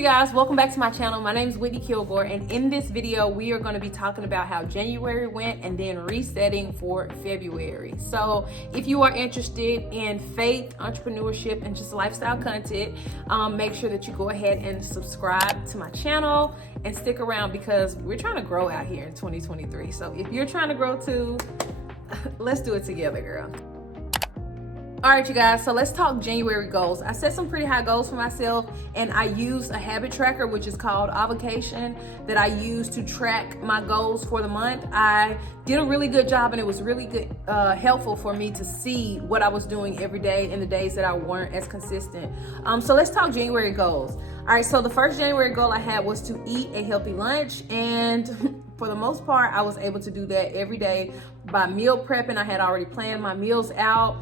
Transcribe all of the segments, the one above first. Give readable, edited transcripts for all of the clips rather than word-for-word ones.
you guys? Welcome back to my channel. My name is Whitney Kilgore, and in this video we are going to be talking about how January went and then resetting for February. So if you are interested in faith, entrepreneurship, and just lifestyle content, make sure that you go ahead and subscribe to my channel and stick around because we're trying to grow out here in 2023. So if you're trying to grow too, let's do it together, girl. All right, you guys, so let's talk January goals. I set some pretty high goals for myself, and I use a habit tracker, which is called Avocation, that I use to track my goals for the month. I did a really good job, and it was really good, helpful for me to see what I was doing every day in the days that I weren't as consistent. So let's talk January goals. All right, so the first January goal I had was to eat a healthy lunch, and for the most part, I was able to do that every day by meal prepping. I had already planned my meals out.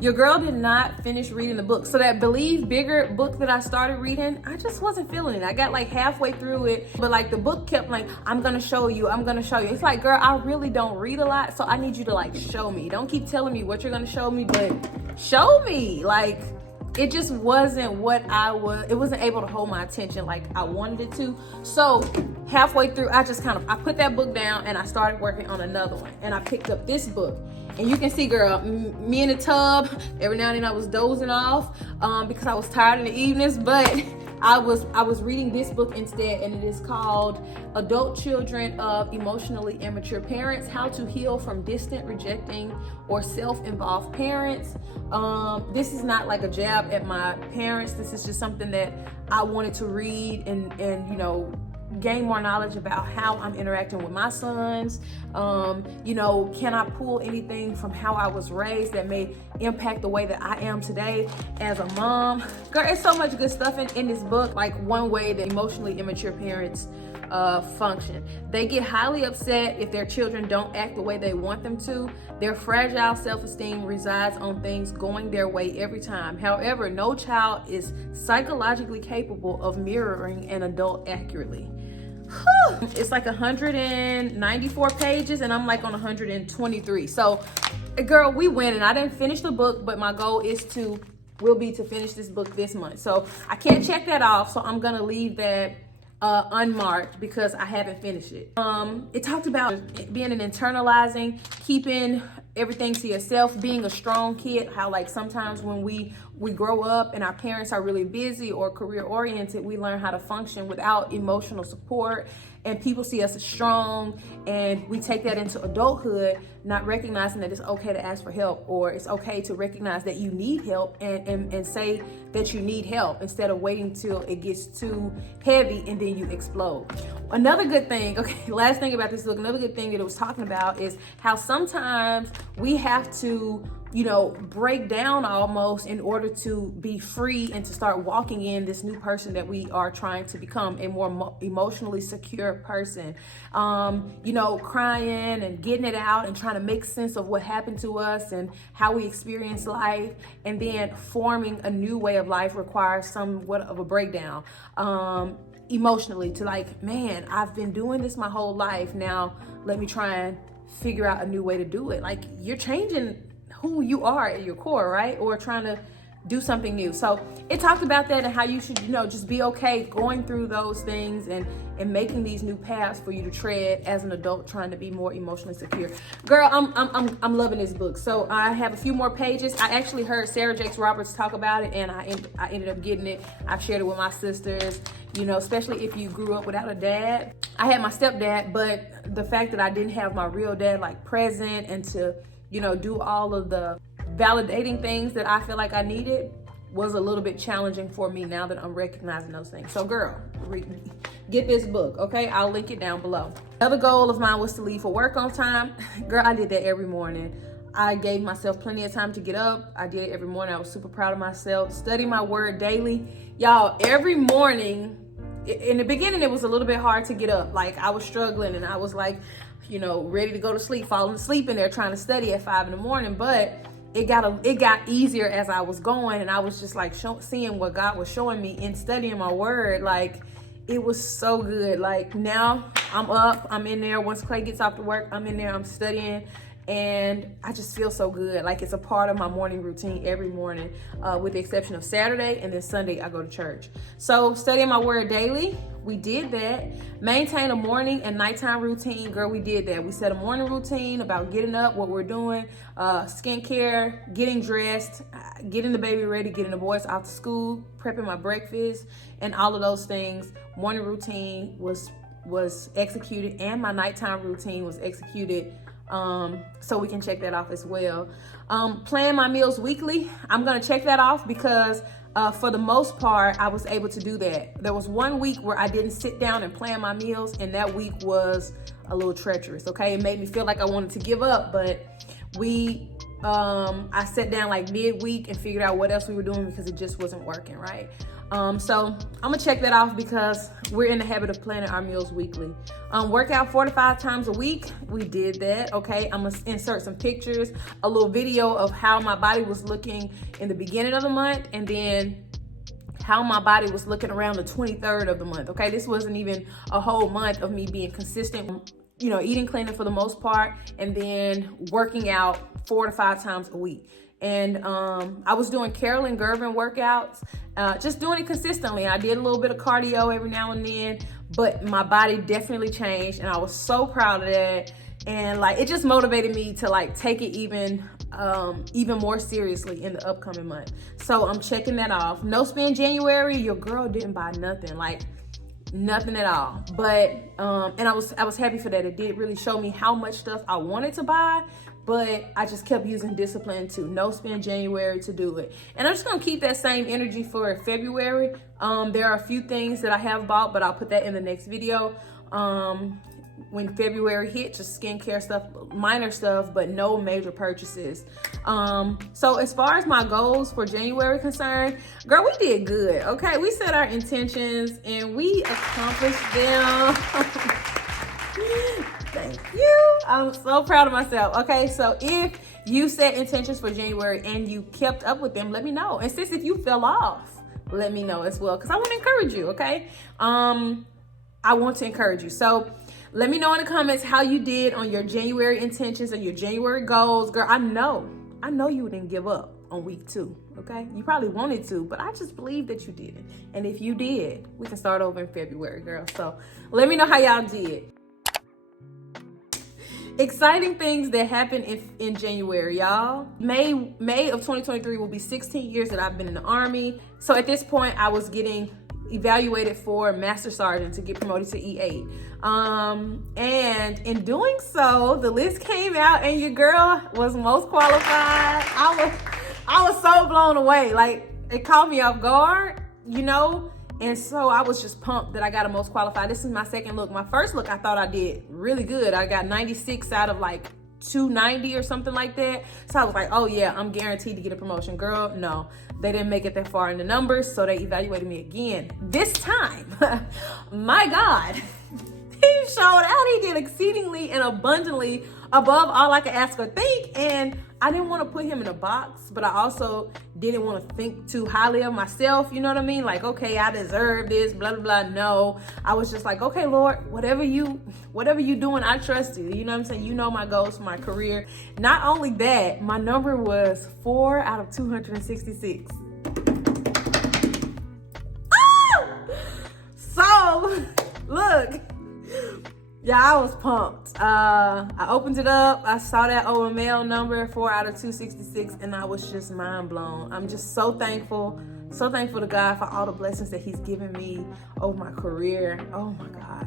Your girl did not finish reading the book. So that Believe Bigger book that I started reading, I just wasn't feeling it. I got like halfway through it, but like the book kept like, I'm gonna show you, I'm gonna show you. It's like, girl, I really don't read a lot, so I need you to like show me. Don't keep telling me what you're gonna show me, but show me. Like, it just wasn't it wasn't able to hold my attention like I wanted it to. So halfway through, I put that book down and I started working on another one. And I picked up this book. And you can see, girl, me in the tub, every now and then I was dozing off because I was tired in the evenings, but I was reading this book instead, and it is called Adult Children of Emotionally Immature Parents: How to Heal from Distant, Rejecting, or Self-Involved Parents. This is not like a jab at my parents. This is just something that I wanted to read and you know, gain more knowledge about how I'm interacting with my sons. You know, can I pull anything from how I was raised that may impact the way that I am today as a mom? Girl, there's so much good stuff in this book. Like, one way that emotionally immature parents function. They get highly upset if their children don't act the way they want them to. Their fragile self-esteem resides on things going their way every time. However, no child is psychologically capable of mirroring an adult accurately. It's like 194 pages and I'm like on 123. So girl, we win. And I didn't finish the book, but my goal will be to finish this book this month. So I can't check that off. So I'm gonna leave that unmarked because I haven't finished it. It talked about being an internalizing, keeping everything to yourself, being a strong kid, how like sometimes when we grow up and our parents are really busy or career oriented, we learn how to function without emotional support, and people see us as strong, and we take that into adulthood, not recognizing that it's okay to ask for help, or it's okay to recognize that you need help and say that you need help instead of waiting till it gets too heavy and then you explode. Another good thing, okay, last thing about this book, another good thing that it was talking about is how sometimes we have to, you know, break down almost in order to be free and to start walking in this new person that we are trying to become, a more emotionally secure person. You know, crying and getting it out and trying to make sense of what happened to us and how we experience life, and then forming a new way of life requires somewhat of a breakdown. Emotionally, to like, man, I've been doing this my whole life. Now let me try and figure out a new way to do it. Like, you're changing who you are at your core, right? Or trying to do something new. So it talked about that and how you should, you know, just be okay going through those things and making these new paths for you to tread as an adult trying to be more emotionally secure. Girl, I'm loving this book. So I have a few more pages. I actually heard Sarah Jakes Roberts talk about it, and I ended up getting it. I've shared it with my sisters, you know, especially if you grew up without a dad. I had my stepdad, but the fact that I didn't have my real dad like present and to, you know, do all of the validating things that I feel like I needed was a little bit challenging for me now that I'm recognizing those things. So girl, get this book, okay? I'll link it down below. Another goal of mine was to leave for work on time. Girl, I did that every morning. I gave myself plenty of time to get up. I did it every morning. I was super proud of myself. Study my word daily. Y'all, every morning, in the beginning, it was a little bit hard to get up. Like, I was struggling and I was like, you know, ready to go to sleep, falling asleep in there trying to study at 5 in the morning. But it got easier as I was going, and I was just like seeing what God was showing me in studying my word. Like, it was so good. Like, now I'm up, I'm in there. Once Clay gets off to work, I'm in there, I'm studying. and I just feel so good. Like it's a part of my morning routine every morning, with the exception of Saturday, and then Sunday I go to church. So studying my word daily, we did that. Maintain a morning and nighttime routine, girl, we did that. We set a morning routine about getting up, what we're doing, skincare, getting dressed, getting the baby ready, getting the boys out to school, prepping my breakfast, and all of those things. Morning routine was executed, and my nighttime routine was executed. So we can check that off as well. Plan my meals weekly, I'm gonna check that off because for the most part, I was able to do that. There was one week where I didn't sit down and plan my meals, and that week was a little treacherous, okay? It made me feel like I wanted to give up, but I sat down like midweek and figured out what else we were doing because it just wasn't working, right? So I'm gonna check that off because we're in the habit of planning our meals weekly. Workout 4 to 5 times a week. We did that, okay? I'm gonna insert some pictures, a little video of how my body was looking in the beginning of the month, and then how my body was looking around the 23rd of the month, okay? This wasn't even a whole month of me being consistent, you know, eating clean for the most part, and then working out 4 to 5 times a week. And I was doing Carolyn Gervin workouts, just doing it consistently. I did a little bit of cardio every now and then, but my body definitely changed, and I was so proud of that. And like, it just motivated me to like take it even more seriously in the upcoming month. So I'm checking that off. No spend January, your girl didn't buy nothing, like nothing at all. But and I was happy for that. It did really show me how much stuff I wanted to buy, but I just kept using discipline to no spend January to do it. And I'm just gonna keep that same energy for February. There are a few things that I have bought, but I'll put that in the next video. When February hit, just skincare stuff, minor stuff, but no major purchases. So as far as my goals for January concerned, girl, we did good, okay? We set our intentions and we accomplished them. Thank you. I'm so proud of myself. Okay, so if you set intentions for January and you kept up with them, let me know. And sis, if you fell off, let me know as well, because I want to encourage you, okay? I want to encourage you. So let me know in the comments how you did on your January intentions and your January goals. Girl, I know you didn't give up on week 2, okay? You probably wanted to, but I just believe that you didn't. And if you did, we can start over in February, girl. So let me know how y'all did. Exciting things that happened in January, y'all. May of 2023 will be 16 years that I've been in the Army. So at this point, I was getting evaluated for Master Sergeant to get promoted to E8. And in doing so, the list came out and your girl was most qualified. I was so blown away. Like, it caught me off guard, you know? And so I was just pumped that I got a most qualified. This is my second look. My first look, I thought I did really good. I got 96 out of like 290 or something like that. So I was like, oh yeah, I'm guaranteed to get a promotion. Girl, no, they didn't make it that far in the numbers. So they evaluated me again. This time, my God, he showed out. He did exceedingly and abundantly above all I could ask or think. And I didn't want to put him in a box, but I also didn't want to think too highly of myself. You know what I mean? Like, okay, I deserve this, blah, blah, blah. No, I was just like, okay, Lord, whatever you doing, I trust you. You know what I'm saying? You know my goals for my career. Not only that, my number was 4 out of 266. Ah! So, look. Yeah, I was pumped. I opened it up. I saw that old male number, 4 out of 266, and I was just mind blown. I'm just so thankful to God for all the blessings that He's given me over my career. Oh my gosh.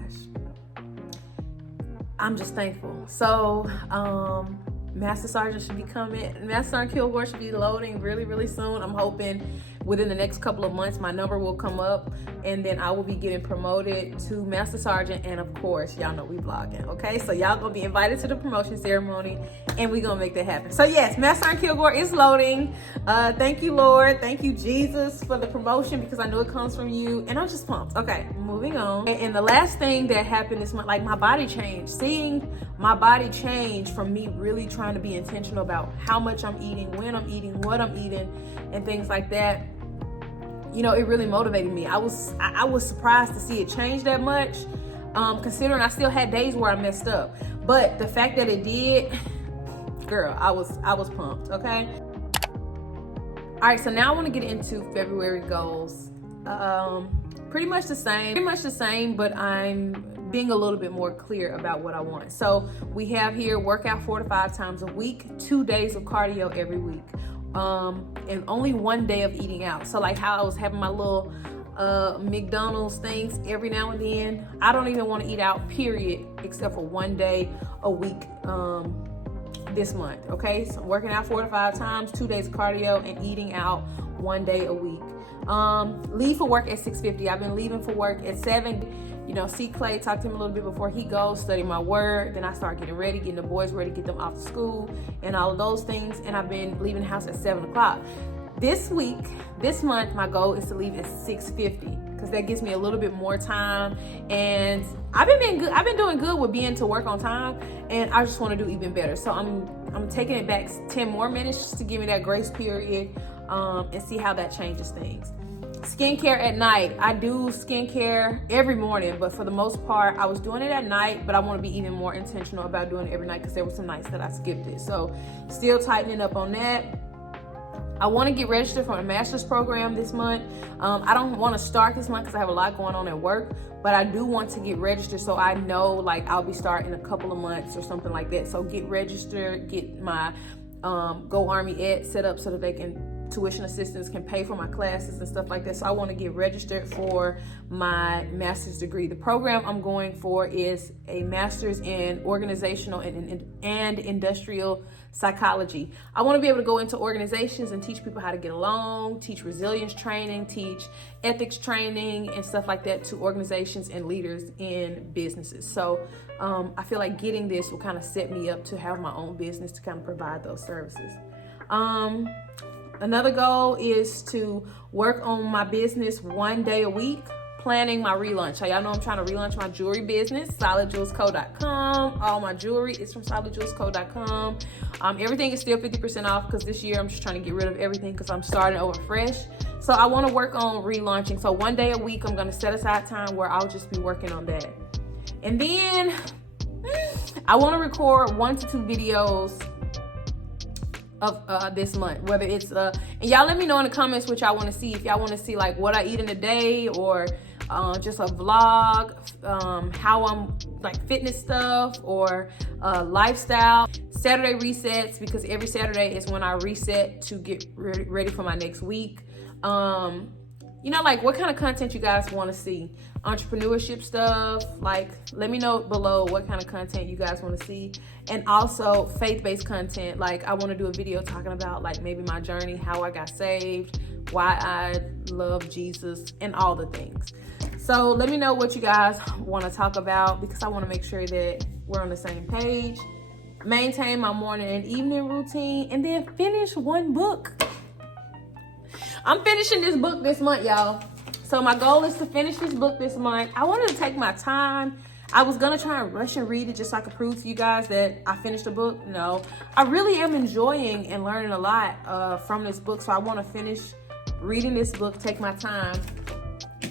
I'm just thankful. So, Master Sergeant should be coming. Master Sergeant Kilgore should be loading really, really soon. I'm hoping within the next couple of months, my number will come up and then I will be getting promoted to Master Sergeant. And of course, y'all know we vlogging, okay? So y'all gonna be invited to the promotion ceremony and we gonna make that happen. So yes, Master Sergeant Kilgore is loading. Thank you, Lord. Thank you, Jesus, for the promotion because I know it comes from you. And I'm just pumped. Okay, moving on. And the last thing that happened is like my body changed. Seeing my body change from me really trying to be intentional about how much I'm eating, when I'm eating, what I'm eating, and things like that. You know, it really motivated me. I was surprised to see it change that much, considering I still had days where I messed up. But the fact that it did, girl, I was pumped, okay? All right, so now I want to get into February goals. Pretty much the same, but I'm being a little bit more clear about what I want. So we have here workout 4 to 5 times a week, 2 days of cardio every week, and only 1 day of eating out. So like how I was having my little McDonald's things every now and then, I don't even want to eat out, period, except for 1 day a week this month. Okay, so I'm working out 4 to 5 times, 2 days of cardio, and eating out 1 day a week. Leave for work at 6:50. I've been leaving for work at 7. You know, see Clay, talk to him a little bit before he goes, study my word. Then I start getting ready, getting the boys ready, get them off to school and all of those things. And I've been leaving the house at 7 o'clock. This month, my goal is to leave at 6:50 because that gives me a little bit more time. And I've been doing good with being to work on time, and I just want to do even better. So I'm taking it back 10 more minutes just to give me that grace period, and see how that changes things. Skincare at night. I do skincare every morning, but for the most part, I was doing it at night, but I want to be even more intentional about doing it every night because there were some nights that I skipped it. So still tightening up on that. I want to get registered for a master's program this month. I don't want to start this month because I have a lot going on at work, but I do want to get registered so I know like I'll be starting in a couple of months or something like that. So get registered, get my Go Army Ed set up so that they can tuition assistants can pay for my classes and stuff like that. So I want to get registered for my master's degree. The program I'm going for is a master's in organizational and industrial psychology. I want to be able to go into organizations and teach people how to get along, teach resilience training, teach ethics training and stuff like that to organizations and leaders in businesses. So I feel like getting this will kind of set me up to have my own business to kind of provide those services. Another goal is to work on my business 1 day a week, planning my relaunch. So y'all know I'm trying to relaunch my jewelry business, solidjewelsco.com. All my jewelry is from solidjewelsco.com. Everything is still 50% off because this year I'm just trying to get rid of everything because I'm starting over fresh. So I want to work on relaunching. So 1 day a week, I'm going to set aside time where I'll just be working on that. And then I want to record 1 to 2 videos of this month, whether it's and y'all let me know in the comments what y'all want to see. If y'all want to see like what I eat in a day, or just a vlog, how I'm like fitness stuff, or lifestyle. Saturday resets, because every Saturday is when I reset to get ready for my next week. You know, like what kind of content you guys want to see. Entrepreneurship stuff, like let me know below what kind of content you guys want to see. And also faith-based content, like I want to do a video talking about like maybe my journey, how I got saved, why I love Jesus, and all the things. So let me know what you guys want to talk about, because I want to make sure that we're on the same page. Maintain my morning and evening routine, and then finish 1 book. I'm finishing this book this month, y'all. So my goal is to finish this book this month. I wanted to take my time. I was gonna try and rush and read it just so I could prove to you guys that I finished the book. No, I really am enjoying and learning a lot from this book. So I want to finish reading this book, take my time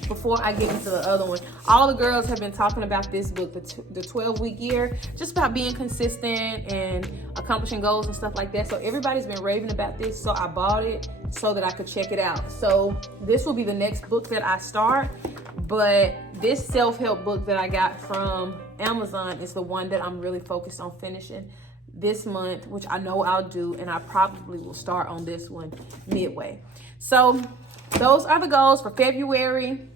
before I get into the other one. All the girls have been talking about this book, the 12-week year, just about being consistent and accomplishing goals and stuff like that. So everybody's been raving about this, so I bought it so that I could check it out. So this will be the next book that I start, but this self-help book that I got from Amazon is the one that I'm really focused on finishing this month, which I know I'll do, and I probably will start on this one midway. So those are the goals for February,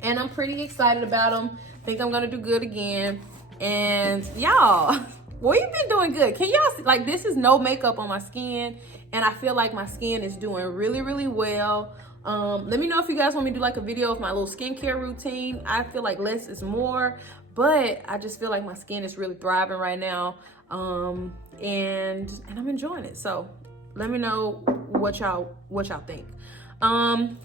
and I'm pretty excited about them. Think I'm gonna do good again. And y'all, we've been doing good. Can y'all see, like, this is no makeup on my skin, and I feel like my skin is doing really, really well. Let me know if you guys want me to do like a video of my little skincare routine. I feel like less is more, but I just feel like my skin is really thriving right now. And I'm enjoying it. So let me know what y'all think.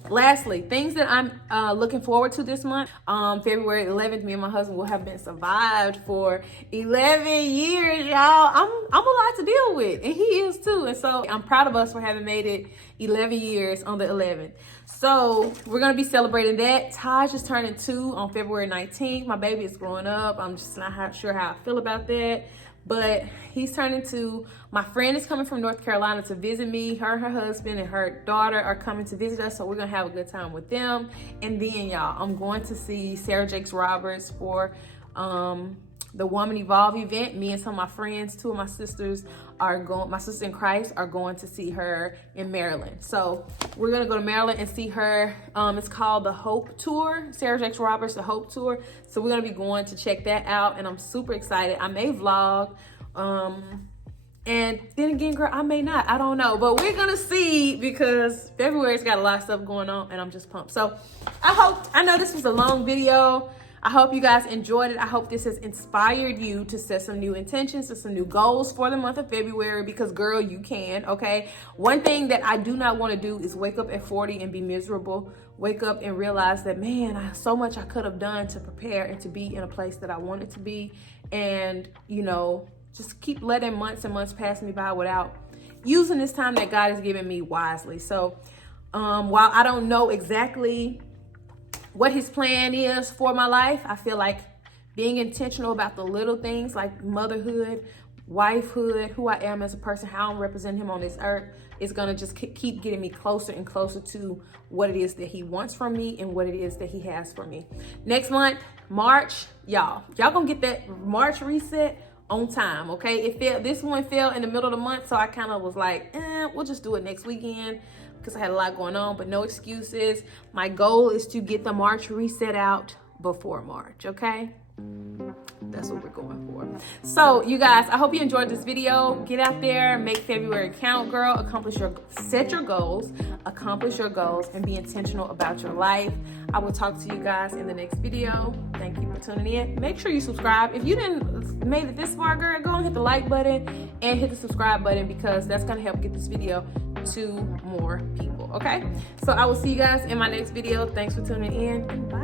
Lastly, things that I'm looking forward to this month. February 11th, me and my husband will have been survived for 11 years, y'all. I'm a lot to deal with, and he is too. And so I'm proud of us for having made it 11 years on the 11th. So we're gonna be celebrating that. Taj is turning 2 on February 19th. My baby is growing up. I'm just not sure how I feel about that. but he's turning to, my friend is coming from North Carolina to visit me. Her husband and her daughter are coming to visit us, so we're gonna have a good time with them. And then y'all, I'm going to see Sarah Jakes Roberts for the Woman Evolve event. Me and some of my friends, two of my sisters are going, my sister in Christ are going to see her in Maryland. So we're gonna go to Maryland and see her. It's called the Hope Tour, Sarah Jakes Roberts, the Hope Tour. So we're gonna be going to check that out, and I'm super excited. I may vlog, and then again, girl, I may not, I don't know, but we're gonna see, because February's got a lot of stuff going on and I'm just pumped. So I know this was a long video. I hope you guys enjoyed it. I hope this has inspired you to set some new intentions and some new goals for the month of February, because girl, you can, okay? One thing that I do not want to do is wake up at 40 and be miserable. Wake up and realize that, man, so much I could have done to prepare and to be in a place that I wanted to be. And, you know, just keep letting months and months pass me by without using this time that God has given me wisely. So while I don't know exactly what his plan is for my life, I feel like being intentional about the little things like motherhood, wifehood, who I am as a person, how I'm representing him on this earth, is gonna just keep getting me closer and closer to what it is that he wants from me and what it is that he has for me. Next month, March, y'all gonna get that March reset on time, okay? This one fell in the middle of the month, so I kind of was like, we'll just do it next weekend, because I had a lot going on, but no excuses. My goal is to get the March reset out before March, okay? That's what we're going for. So you guys, I hope you enjoyed this video. Get out there, make February count, girl. Set your goals, accomplish your goals, and be intentional about your life. I will talk to you guys in the next video. Thank you for tuning in. Make sure you subscribe. If you didn't made it this far, girl, go and hit the like button and hit the subscribe button, because that's gonna help get this video to more people, okay? So I will see you guys in my next video. Thanks for tuning in, and bye.